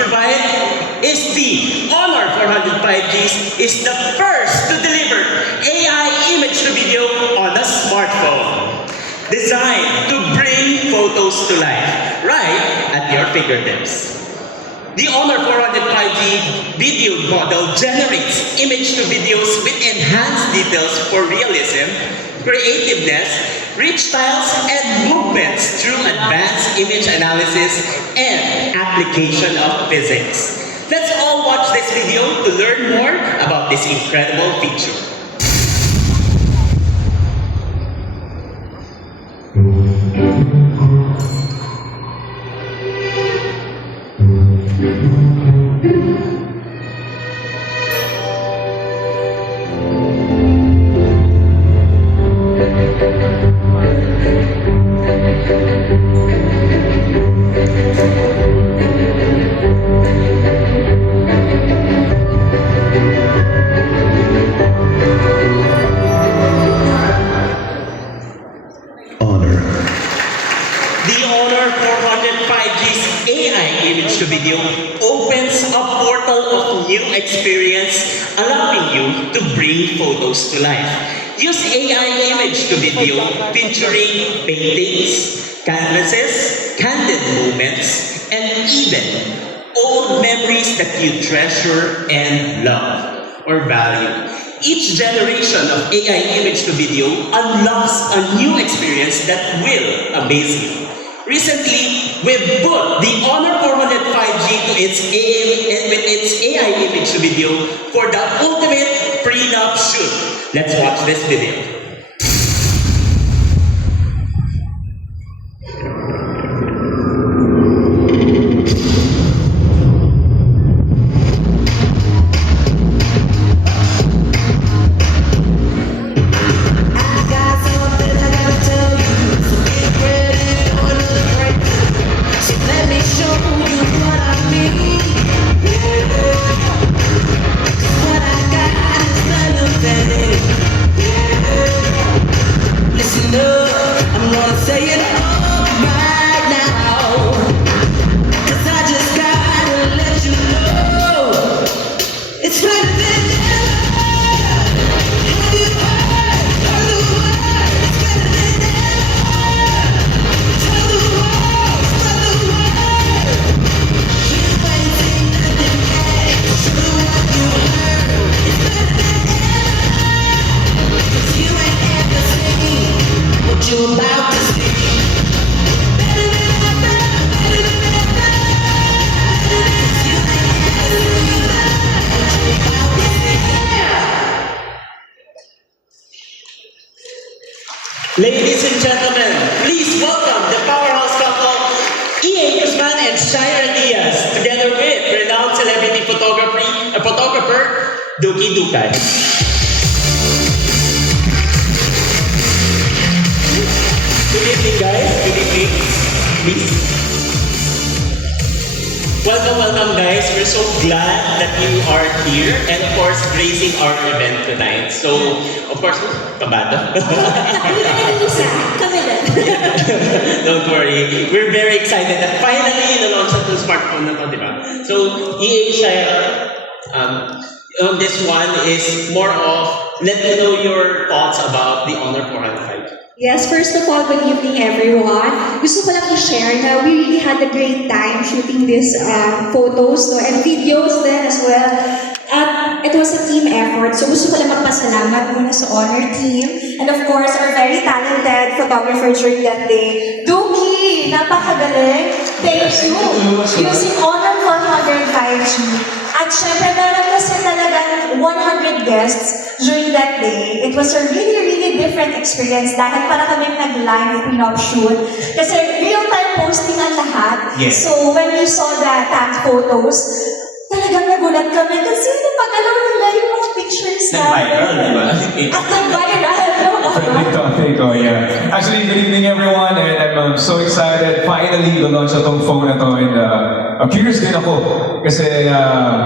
provide is the Honor 400 5Gs is the first to deliver AI image to video on a smartphone. Designed to bring photos to life, right at your fingertips. The Honor 400 5G video model generates image to videos with enhanced details for realism, creativeness, rich styles, and movements through advanced image analysis and application of physics. Let's all watch this video to learn more about this incredible feature. The Honor 400 5G's AI image to video opens a portal of new experience, allowing you to bring photos to life. Use AI image to video featuring paintings, canvases, candid moments, and even old memories that you treasure and love or value. Each generation of AI image to video unlocks a new experience that will amaze you. Recently, we've put the Honor 400 5G to its AI image to video for the ultimate prenup shoot. Let's watch this video. Ladies and gentlemen, please welcome the powerhouse couple, E.A. Guzman and Shira Diaz, together with renowned celebrity photographer, Duki Dukay. Good evening, guys. Good evening. Please. Welcome, guys. We're so glad that you are here and, of course, gracing our event tonight. So, of course, kabado. Don't worry. We're very excited that finally na-launch itong smartphone na to, di ba? So, EA Shira, on this one is more of, let me know your thoughts about the Honor 405. Yes, first of all, good evening everyone. Gusto ko lang i-share na we really had a great time shooting these photos and videos then as well. It was a team effort. So gusto ko lang magpasalamat muna sa Honor team. And of course, our very talented photographer during that day. Duki, napakagaling. Thank you. Using Honor 400 5G. At syempre, meron kasi talagang 100 guests during that day. It was a really different experience dahil para kami nag-live prenup shoot. Kasi real-time posting ang lahat. Yes. So when we saw the tag photos, talagang nagulat kami kasi napagalaw nila yung mga pictures namin. Nag-viral, di ba? At nag-viral, Thank you, yeah. Actually, good evening everyone, and I'm so excited. Finally, launch na tong phone na to, and I'm curious din ako. Kasi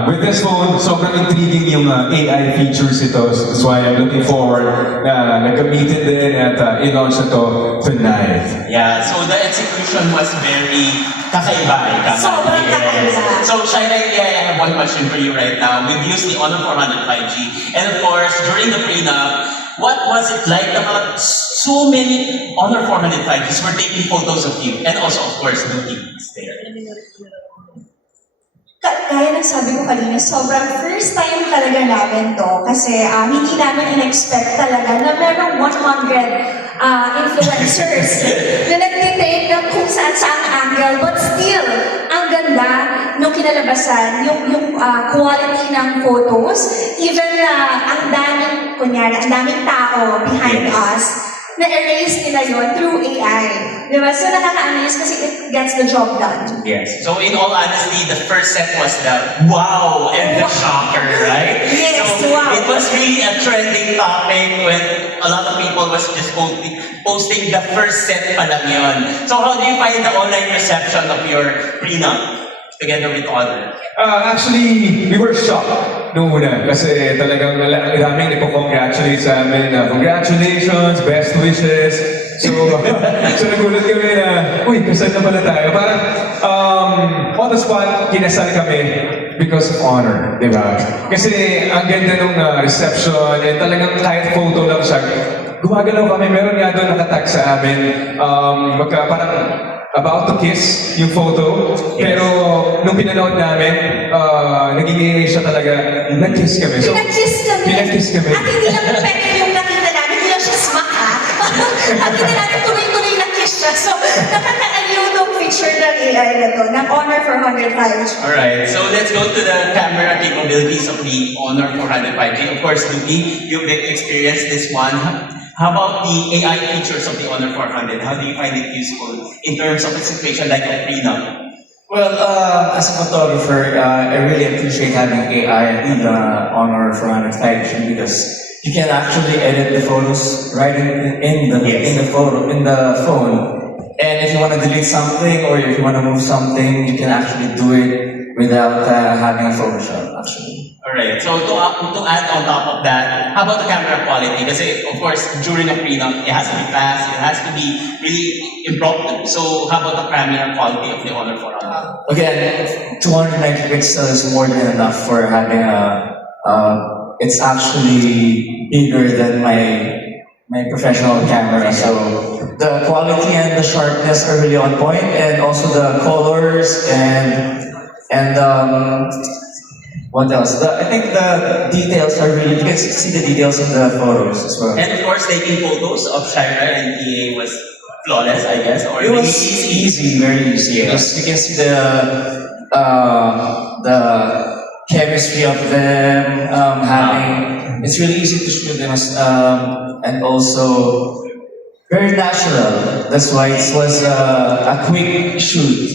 with this phone, sobrang intriguing yung AI features ito. So that's why I'm looking forward na nagamitin din at i-launch na to tonight. Yeah, so the execution was very kakaiba. Sobrang kakaiba. So So, Shaira, I have one question for you right now. We've used the Honor 400 5G. And of course, during the prenup, what was it like about so many Honor 400 5Gs were taking photos of you? And also, of course, the is there. Kaya ng sabi ko kanina, sobrang first time talaga namin to kasi hindi namin in-expect talaga na merong 100 influencers na nag-take ng kung saan angle, but still, ang ganda nung kinalabasan, yung quality ng photos, even na ang daming tao behind us, na-erase nila yun through AI. Diba? So nakaka-amaze kasi it gets the job done. Yes. So in all honesty, the first set was the wow and the shocker, right? Yes, so wow. It was really a trending topic when a lot of people was just posting the first set pa lang yun. So how do you find the online reception of your prenup together with Honor? Actually, we were shocked nung una kasi talagang daming nagpo-congratulate sa amin na congratulations, best wishes. So, so nagulat kami na, uy, kasal na pala tayo. Parang, on the spot, kinasal kami because of Honor, di ba? Kasi ang ganda nung reception, and talagang kahit photo lang siya, gumagalaw kami, meron nga doon nakatag sa amin, parang about to kiss yung photo, pero nung pinanood namin, naging siya talaga, nag-kiss kami. So, Pinag-kiss kami. Pinag-kiss kami. At hindi lang perfect yung nakita namin, hindi lang siya smack ha. At hindi namin tuloy-tuloy na kiss siya. So, nakakaaliw nung picture ng AI na to, ng Honor 405. Alright, so let's go to the camera capabilities of the Honor 400 5G. Of course, Lupi, you've experienced this one. How about the AI features of the Honor 400? How do you find it useful in terms of a situation like a prenup? Well, as a photographer, I really appreciate having AI in the Honor 400 5G because you can actually edit the photos right in the phone. And if you want to delete something or if you want to move something, you can actually do it without having a Photoshop, actually. Alright, so to add on top of that, how about the camera quality? Because of course, during a prenup, it has to be fast, it has to be really impromptu. So how about the camera quality of the Honor 400? Again, 290 pixels is more than enough for having it's actually bigger than my professional camera. So the quality and the sharpness are really on point, and also the colors and what else? I think the details are really, you can see the details in the photos as well. And of course, taking photos of Shaira and EA was flawless, I guess, or It was really easy, very easy. Yeah. Because you can see the chemistry of them having. It's really easy to shoot them, and also very natural. That's why it was a quick shoot.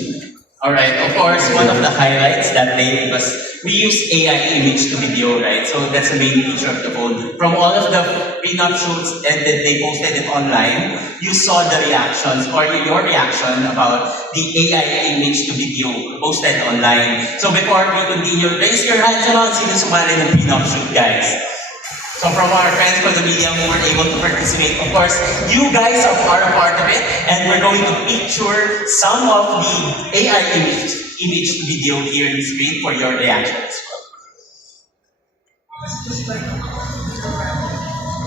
Alright, of course, one of the highlights that day was we use AI image to video, right? So that's the main feature of the phone. From all of the prenup shoots and then they posted it online, you saw the reactions or your reaction about the AI image to video posted online. So before we continue, raise your hands around sino sumali ng prenup shoot, guys. So from our friends from the media who were able to participate, of course, you guys are a part of it, and we're going to picture some of the AI image video here in the screen for your reaction as well.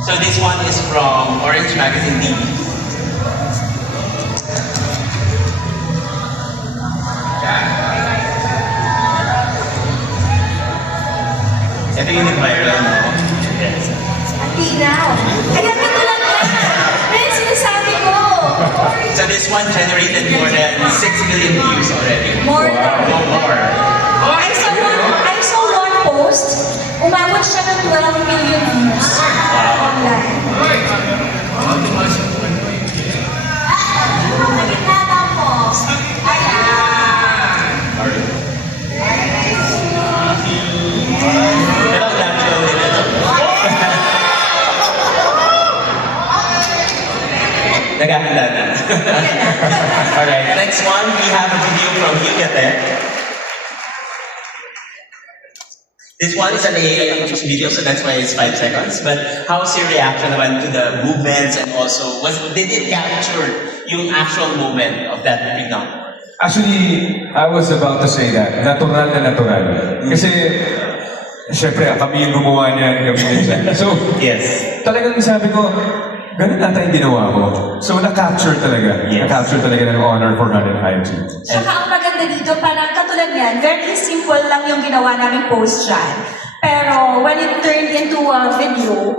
So this one is from Orange Magazine TV. Ito yung nag-viral, no? Yes. Tinaw. Ayan, ito lang yan. May sinasabi ko. So this one generated more than 6 million views already. More than. No more. I saw one post, umabot siya ng 12 million views. Online. Nagitna lang po. Pero ang dami daw nila, no? Naghahanda na. Alright, next one, we have a video from Yukate. This one is an AI video, so that's why it's 5 seconds. But how's your reaction naman to the movements and also, did it capture yung actual movement of that prenup? Actually, I was about to say that. Natural na natural. Kasi, syempre, kami yung gumawa niyan, kami minsan. So, Yes. talagang sabi ko, ganun ata yung ginawa ko. So, na-capture talaga. Yes. Na-capture talaga ng Honor 405G. Saka ang maganda dito, parang katulad yan, very simple lang yung ginawa naming post dyan. Pero when it turned into a video,